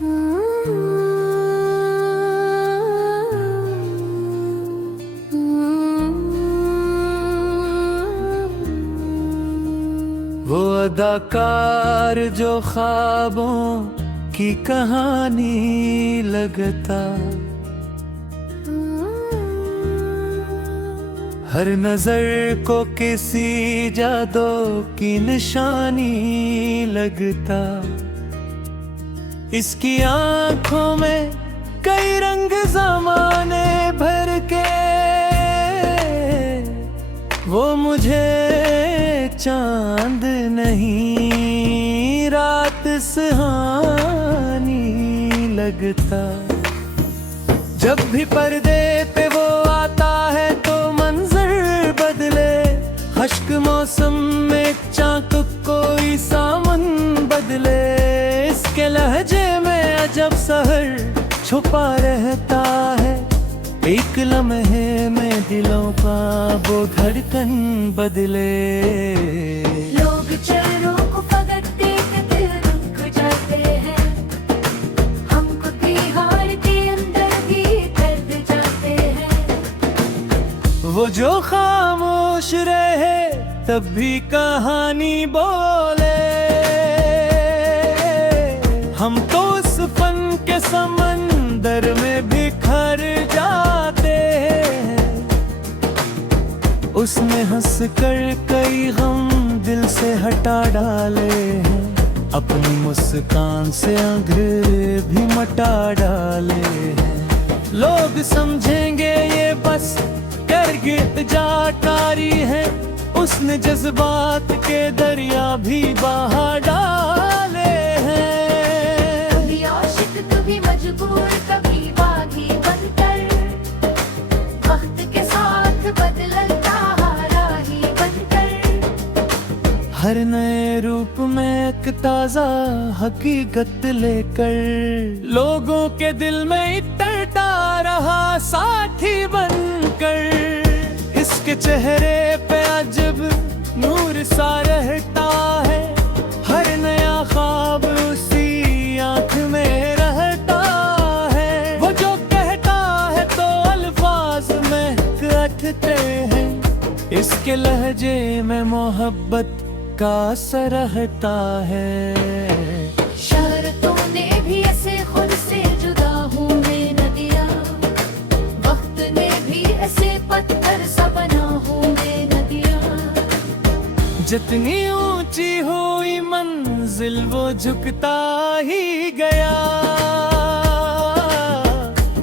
वो अदाकार जो ख्वाबों की कहानी लगता, हर नजर को किसी जादू की निशानी लगता। इसकी आंखों में कई रंग ज़माने भर के, वो मुझे चांद नहीं रात सुहानी लगता। जब भी पर्दे पे वो आता है तो मंजर बदले, खश्क मौसम में चाक कोई सामन बदले। इसके लहजे में अजब सहर छुपा रहता है, एक लम्हे में दिलों का वो धड़कन बदले। लोग चेहरों को फकत देखते रुक जाते हैं, हमको तिहाड़ के अंदर भी दर्द जाते हैं। वो जो खामोश रहे तब भी कहानी बोले, हम तो उस फन के समंदर में बिखर जाते हैं। उसने हंस कर कई गम दिल से हटा डाले हैं, अपनी मुस्कान से अंधेरे भी मटा डाले हैं। लोग समझेंगे ये बस गिरगिट जाटारी है, उसने जज्बात के दरिया भी बहा डाले हैं। कभी आशिक कभी मजबूर कभी बागी बनकर, वक्त के साथ बदलता राही बनकर। हर नए रूप में एक ताजा हकीकत लेकर, लोगों के दिल में इतरता रहा साथी बनकर। इसके चेहरे पे अजब नूर सा रहता है, हर नया ख्वाब उसी आँख में रहता है। वो जो कहता है तो अल्फाज में कटते हैं, इसके लहजे में मोहब्बत का असर रहता है। शरतों ने भी ऐसे खुद से जुदा होने न दिया, वक्त ने भी ऐसे पत्थर सा बना होने न दिया। जितनी ऊंची हुई मंजिल वो झुकता ही गया,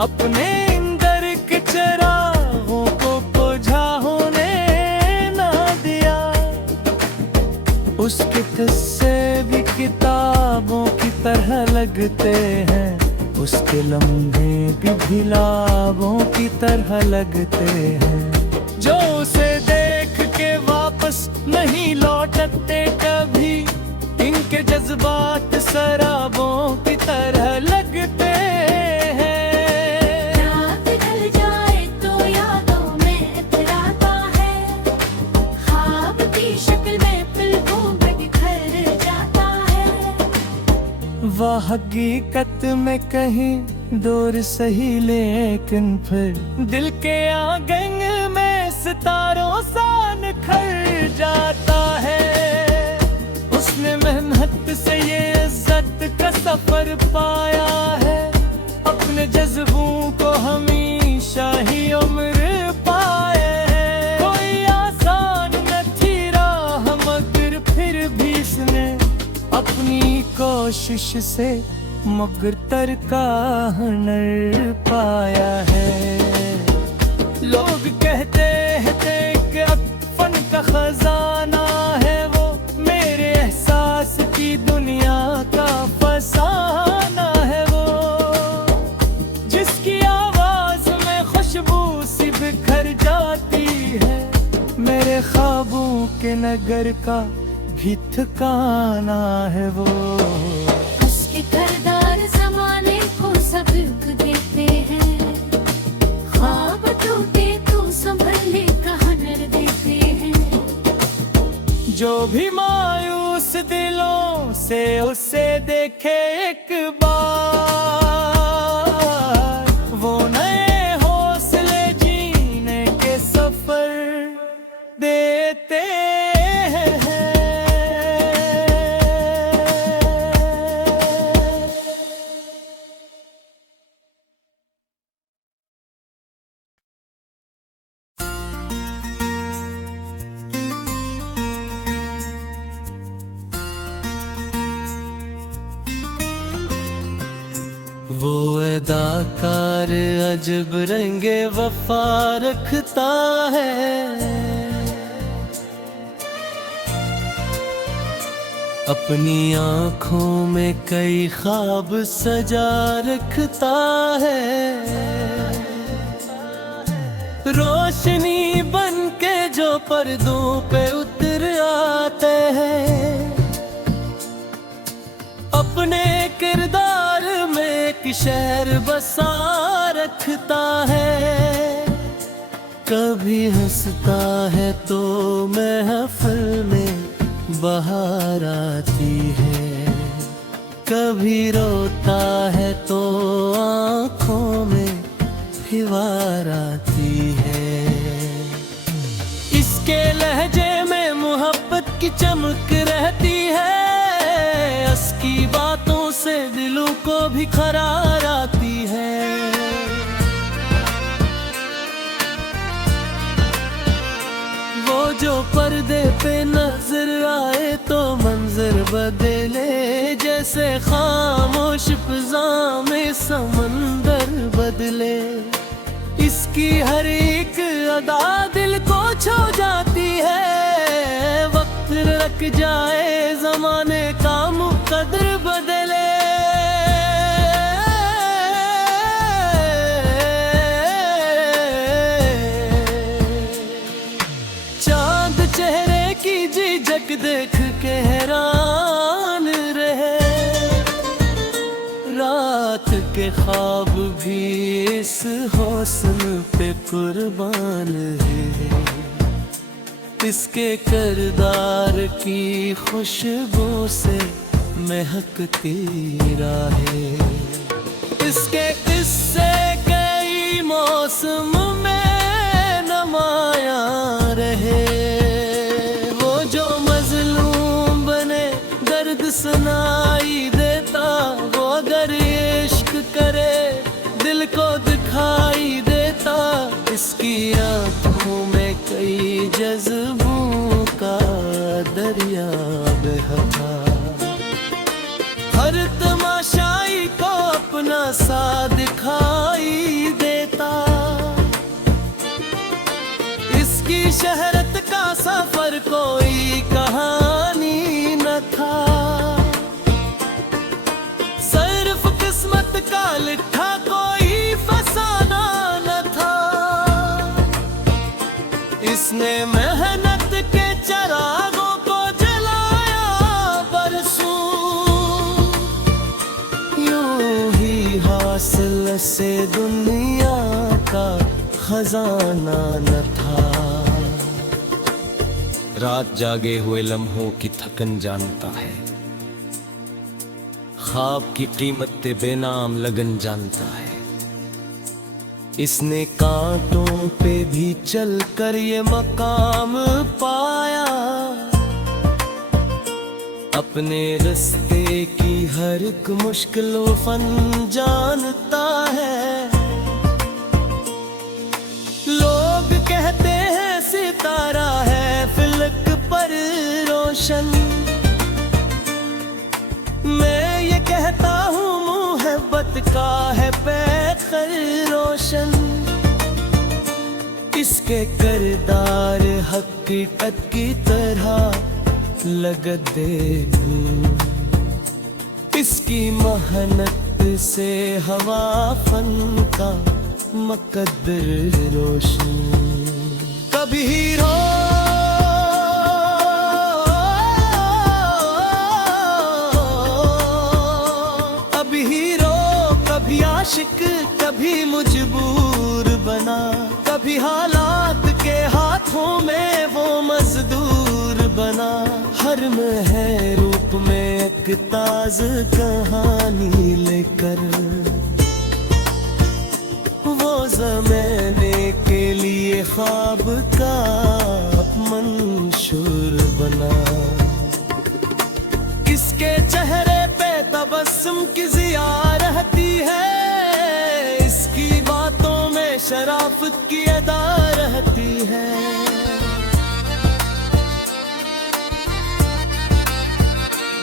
अपने अंदर के चिरागों को बुझा होने ना दिया। उसके किस्से भी किताबों की तरह लगते हैं, उसके लम्हे भी भिलावों की तरह लगते हैं। जो उसे देख के वापस नहीं लौटते कभी, इनके जज्बात शराबों की तरह लगते हैं। रात ढल जाए तो यादों में इतराता है, ख्वाब की शक्ल में पलकों में बिखर जाता है। वह हकीकत में कहीं दूर सही लेकिन फिर दिल के आंगन में सितारों सा निखर जाता है। उसने मेहनत से ये इज्जत का सफर पाया है, अपने जज्बों को हमेशा ही उम्र पाए हैं। कोई आसान न थी राह मगर फिर भी इसने अपनी कोशिश से मगर तर का हुनर पाया है। लोग कहते हैं कि अब फन का खजाना है वो, मेरे एहसास की दुनिया का फसाना है वो। जिसकी आवाज में खुशबू सी बिखर जाती है, मेरे ख्वाबों के नगर का भी ठिकाना है वो। उसके किरदार जमाने को सबक देते हैं, ख्वाब टूटे तो संभलने का हुनर देते हैं। जो भी मायूस मायूस दिलों से उसे देखे एक बार, वो नए हौसले जीने के सफर देते हैं। वो अदाकार अजब रंगे वफा रखता है, अपनी आँखों में कई ख्वाब सजा रखता है। रोशनी बन के जो पर्दों पे उतर आते हैं, अपने किरदार में एक शहर बसा रखता है। कभी हंसता है तो महफिल में बहार आती है, कभी रोता है तो आँखों में दीवार आती है। इसके लहजे में मोहब्बत की चमक रहती है, उसकी बातों से दिलों को भी करार आती है। वो जो पर्दे पे नजर आए तो मंजर बदले, जैसे खामोश फिजा में समंदर बदले। इसकी हर एक अदा दिल को छू जाती है, वक्त रख जाए जमाने का मुकद्दर बदले। चांद चेहरे की झिझक देख के हैरान रहे, रात के ख्वाब भी इस हुस्न पे कुर्बान है। इसके किरदार की खुशबू से महकती राहें, इसके किस्से कई मौसम में नमाया रहे। वो जो मजलूम बने दर्द सुनाई देता, वो अगर इश्क करे दिल को दिखाई देता। इसकी आँखों में कई जज्बों का दरिया बहता, हर तमाशाई को अपना सा दिखाई देता। इसकी शहरत का सफर कोई कहानी न था, सिर्फ किस्मत का लिखा कोई फसाना न था। इसने मेहनत के चरागों को जलाया बरसों, यूं ही हासिल से दुनिया का खजाना न था। रात जागे हुए लम्हों की थकन जानता है, ख्वाब की कीमत बेनाम लगन जानता है। इसने कांटों पे भी चलकर ये मकाम पाया, अपने रास्ते की हर एक मुश्किल फन जानता है। लोग कहते हैं सितारा है फलक पर रोशन, मैं ये कहता हूँ मोहब्बत का है पैकर रोशन। इसके किरदार हकीकत की तरह लगते, इसकी मेहनत से हवा फन का मुकद्दर रोशन। कभी हीरो कभी आशिक, कभी मजबूर बना, कभी हालात के हाथों में वो मजदूर बना। हर महर एक ताज कहानी लेकर वो ज़माने के लिए ख्वाब का मंशूर बना। किसके चेहरे पे तबस्सुम की ज़िया रहती है, इसकी बातों में शराफत की अदा रहती है।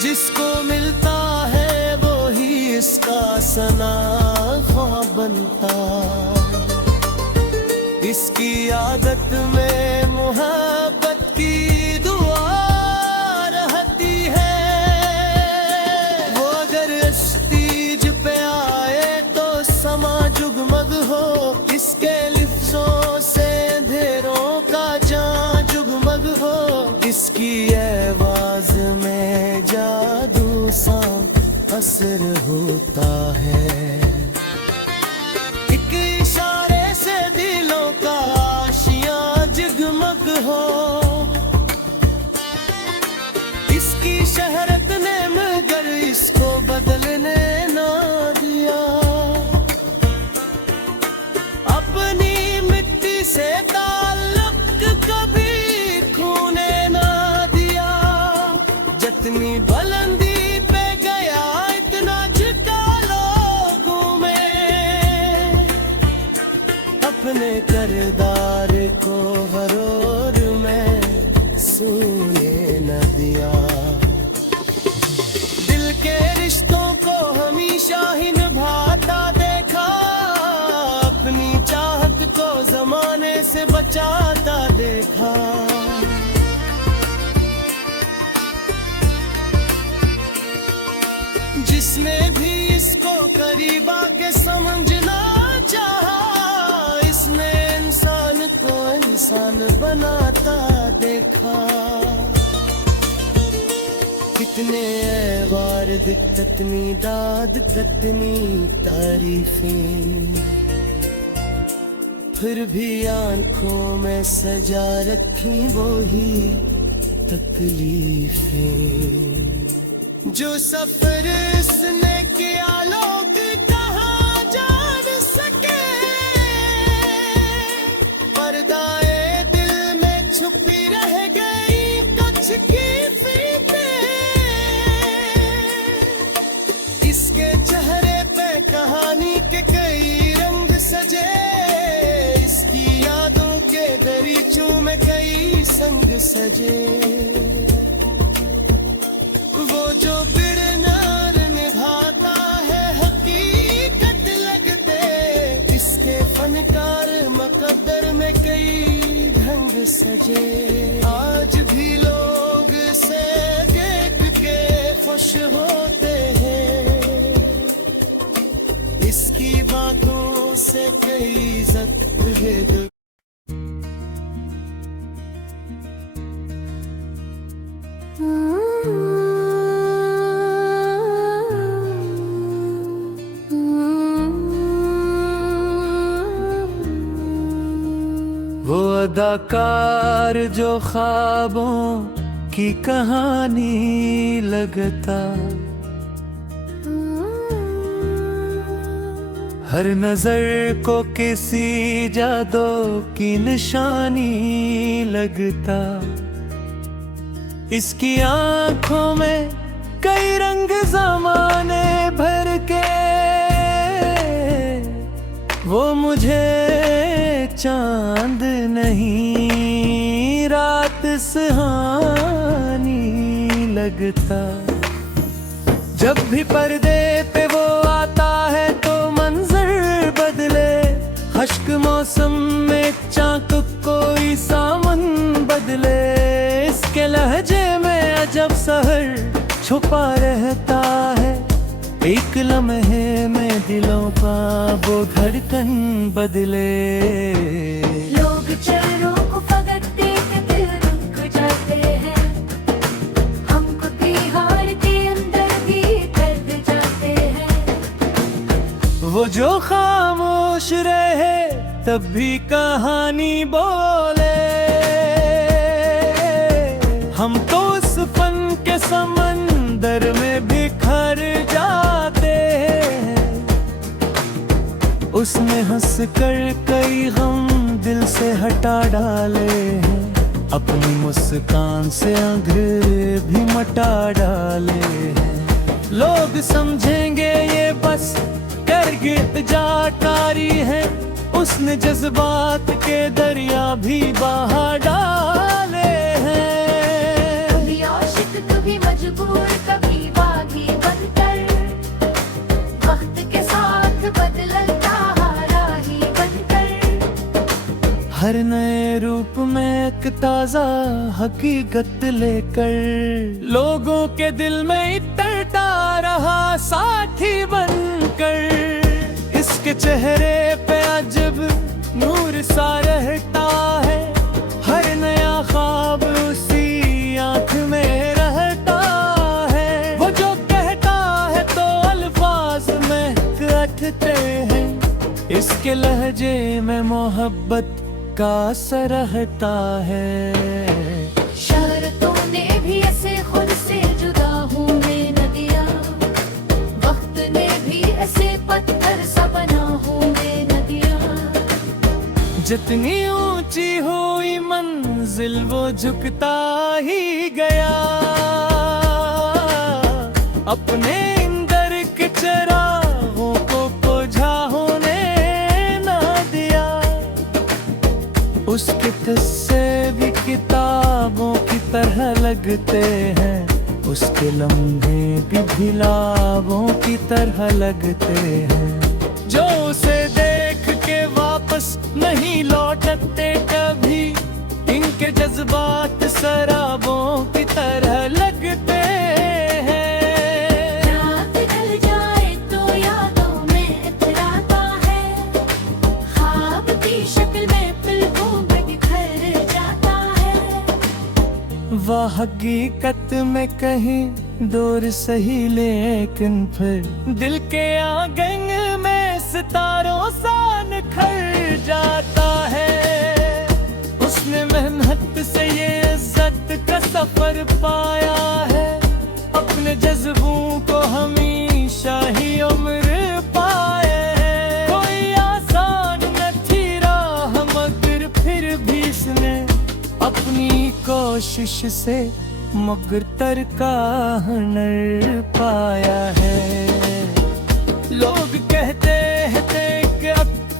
जिसको मिलता है वो ही इसका सनाखा बनता। इसकी आदत में मोहब्बत की दुआ रहती है। वो अगर स्टेज पे आए तो समा जुगमग हो, इसके लिफ्ज़ों से अंधेरों का जान जुगमग हो। इसकी आवाज में जादू सा असर होता है। एक इशारे से दिलों का आशियां जगमग हो। इसकी शहरत ने मगर इसको बदलने ना दिया। अपनी मिट्टी से ताल्लुक कभी खोने ना दिया। जितनी बुलंदी पे गया इतना झुका लोगों में। अपने किरदार को गरूर में सूने न दिया। दिल के रिश्तों को हमेशा ही निभाता देखा। अपनी चाहत को जमाने से बचाता देखा। जिसने भी इसको करीब आके समझना चाहा, इसने इंसान को इंसान बनाता देखा। कितने ऐवार कितनी दाद कितनी तारीफें, फिर भी आंखों में सजा रखी वो ही तकलीफें। जो सफर इसने किया लोग कहाँ जान सके। पर्दाए दिल में छुपी रह गई कुछ की फीते। इसके चेहरे पे कहानी के कई रंग सजे। इसकी यादों के दरीचों में कई संग सजे। वो जो किरदार निभाता है हकीकत लगते। इसके फनकार मुकद्दर में कई ढंग सजे। आज भी लोग से देख के खुश होते हैं। इसकी बातों से कई ज़ख्म है दिल। वो अदाकार जो ख्वाबों की कहानी लगता। हर नजर को किसी जादू की निशानी लगता। इसकी आंखों में कई रंग ज़माने भर के। वो मुझे चांद नहीं रात सुहानी लगता। जब भी पर्दे पे वो आता है तो मंजर बदले। खश्क मौसम में चाक कोई सामन बदले। इसके लहजे में अजब सहर छुपा रहता है। एक लम्हे में दिलों का वो धड़कन बदले। लोग चेहरों को पकड़ते के दिल रुक जाते हैं। हमको तिहाड़ के अंदर भी दर्द जाते हैं। वो जो खामोश रहे तब भी कहानी बोले। हम तो उस फन के समंदर में भी हंस कर कई गम दिल से हटा डाले हैं, अपनी मुस्कान से आंखें भी मटा डाले हैं। लोग समझेंगे ये बस गिरगिट जाकारी है, उसने जज्बात के दरिया भी बहा डाले हैं। कभी आशिक कभी मजबूर कभी बागी बनकर, वक्त के साथ बदलता राही बनकर, हर नए रूप में एक ताजा हकीकत लेकर, लोगों के दिल में इतरता रहा साथी बनकर। इसके चेहरे पे अजब नूर सा रहता है, हर नया ख्वाब उसी आँख में रहता है। वो जो कहता है तो अल्फाज में कटते हैं, इसके लहजे में मोहब्बत का असर रहता है। शरतों ने भी ऐसे खुद से जुदा होने न दिया, वक्त ने भी ऐसे पत्थर सा बना होने न दिया। जितनी ऊंची हुई मंजिल वो झुकता ही गया, अपने अंदर के चिरागों को बुझा होने ना दिया। उसके किस्से भी किताबों की तरह लगते हैं, उसके लम्हे भी भिलावों की तरह लगते हैं। जो उसे देख के वापस नहीं लौटते कभी, इनके जज्बात शराबों की तरह लगते हैं। रात ढल जाए तो यादों में इतराता है, ख्वाब की शक्ल में पलकों में बिखर जाता है। वह हकीकत में कहीं दूर सही, लेकिन फिर दिल के आंगन में सितारों सा निखर जाता है। उसने मेहनत से ये इज्जत का सफर पाया है, अपने जज्बों को हमेशा ही उम्र पाए हैं। कोई आसान न थी राह मगर फिर भी इसने अपनी कोशिश से मगर का हुनर पाया है। लोग कहते हैं कि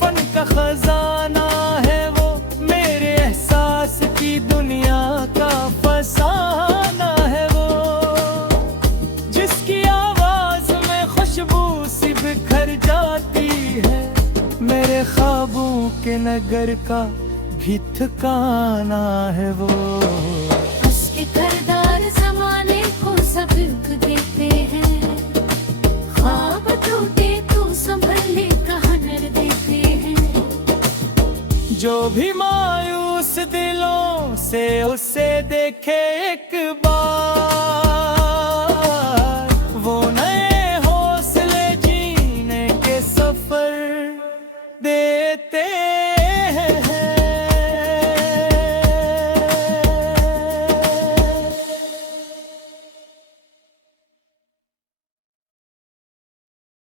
फन का खजाना है वो, मेरे एहसास की दुनिया का फसाना है वो, जिसकी आवाज में खुशबू सी बिखर जाती है, मेरे ख्वाबों के नगर का भी ठिकाना है वो। उसके किरदार जमाने को सबक देते हैं, ख्वाब टूटे तो संभलने का हुनर देते हैं। जो भी मायूस दिलों से उसे देखे एक बार,